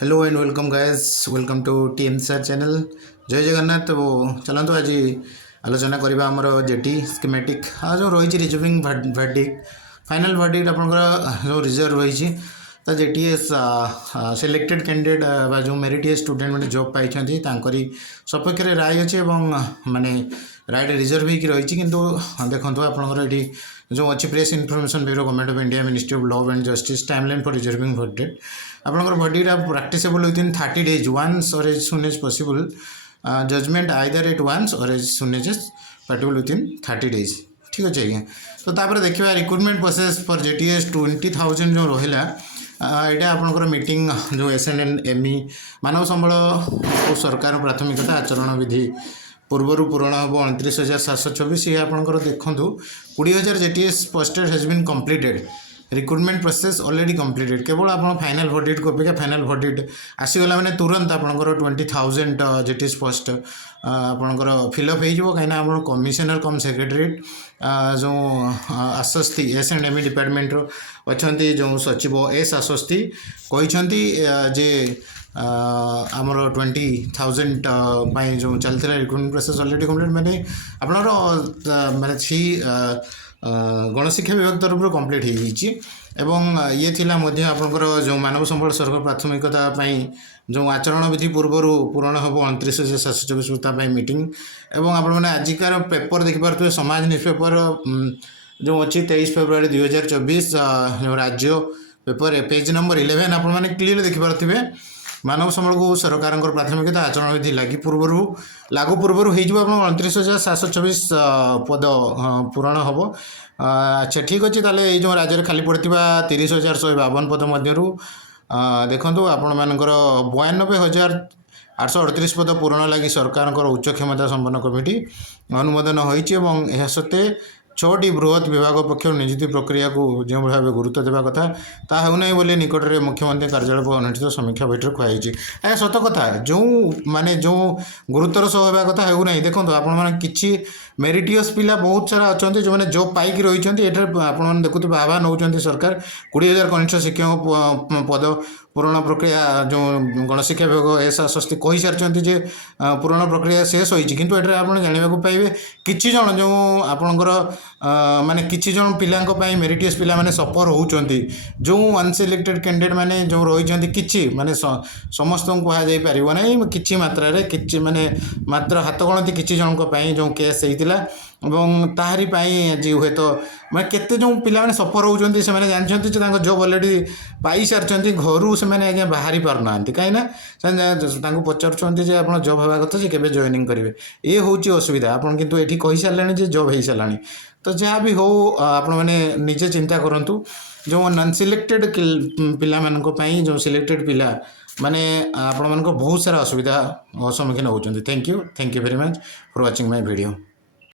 Hello and welcome guys, welcome to TM सार channel. जय जगन्नाथ। तो चलतु आज आलोचना करवा आमर जेटी स्कीमेटिक जो रही रिजर्विंग वर्डिक्ट फाइनल वर्डिक्ट आपंकर जो रिजर्व रही तो जेटीएस सिलेक्टेड कैंडिडेट जो मेरिटियस स्टूडेंट मैंने जॉब पाई सपक्ष राय अच्छे माने राय रिजर्व हो रही किंतु देखो आपंकर ये जो अच्छी press information bureau government of India ministry of law and justice timeline for reserving verdict आपंकर verdict practicable with in 30 days once or as soon as possible, judgment either at once or as soon as practicable with in 30 days। ठीक अच्छे आज्ञा। तो तापर देखा recruitment process for JTS 20,000 जो रहा यहाँ आपंकर मीटिंग जो SNME मानव संबल सरकार प्राथमिकता आचरण विधि पूर्वर पूरण हम 29,724। ये आपंकर देखूँ 20,000 JTs posted has been completed. Recruitment process already completed. केवल आप फाइनल वर्डिक्ट को अपेक्षा फाइनल वर्डिक्ट आसीगला मैंने तुरंत आपंकर 20,000 जेटीएस पोस्ट आपंकर फिलअप हो कहीं आप कमिशनर कम सेक्रेटेरिएट जो आश्वस्ति SNME डिपार्टमेंट अच्छा जो सचिव एस आश्वस्ति कहते जे आमर 20,000 जो चलता रिक्रुटमेंट प्रोसेस ऑलरेडी कंप्लीट माने आपनर माने सी गणशिक्षा विभाग तरफ कंप्लीट हो ये थिला मध्य आपंकर जो मानव संबल सरकार प्राथमिकता जो आचरण विधि पूर्वर पूरण हम 29,724 मीटिंग एवं आपण आजिकार पेपर देखिपे समाज न्यूज पेपर जो अच्छी 23 February 2024 जो राज्य पेपर पेज नंबर 11 आपने क्लीयर देखिपे मानव संबल को सरकार प्राथमिकता आचरण विधि लगी पूर्वर लागू पूर्वर हो 29,724 पद पूरण हम। अच्छा ठीक अच्छे ताले ये जो राज्य खाली पड़ता 30,152 पद मध्यरु देखो आपण मानकर 92,838 पद पूरण लगी सरकार उच्च क्षमता संपन्न कमिटी अनुमोदन होती सत्वे 6टी बृहत विभाग पक्ष नियुक्ति प्रक्रिया को जो भाव गुरुत्व देवा कथा ता हो नहीं बोले निकट में मुख्यमंत्री कार्यालय पर अनुष्ठित समीक्षा बैठक खुआई। सत कथा जो माने जो गुरुत्वर सह होगा कथा हो नहीं। देखो आपड़ी मेरिटियस पिला बहुत सारा अच्छा जो मैंने जॉब पाई रही आप देखुए आह्वा नौ सरकार 20,000 कनिष्ठ शिक्षक पद पूरण प्रक्रिया जो गणशिक्षा विभाग एस आश्वस्ति कही सारी जे पूरण प्रक्रिया शेष होती किंतु एठार आप जानवाक पाइबे किछि जन जो आपणकर माने किछि जन पिलांको पई मेरिटियस पिला माने सफर होउचंती जो अनसिलेक्टेड कैंडिडेट माने जो रही किछि माने समस्त को कहा जाई परिबो नै किछि मात्रा रे किछि माने मात्र हाथ गणति किछि जन को पई जो केस हेतिला एवं ताहारी जी हुए तो मैं केते जो पिला माने सफर होउचंती से माने जानछंती जे तांको जॉब ऑलरेडी पाई सारछंती घरु से माने आज्ञा बाहरी पार नांती काई ना तांको पचारछंती जे आपण जॉब हेबा कथा जे केबे जॉइनिंग करिवे ए होउची असुविधा आपण किंतु एठी कहि सारलानी जे जॉब हेई सारलानी। तो जहाँ भी हो आपण मैंने निजे चिंता करंतु जो नॉन सिलेक्टेड पिला मानको पई जो सिलेक्टेड पिला माने आपण मानको बहुत सारा असुविधा सम्मुखीन होउचंती। Thank you very much for watching my video.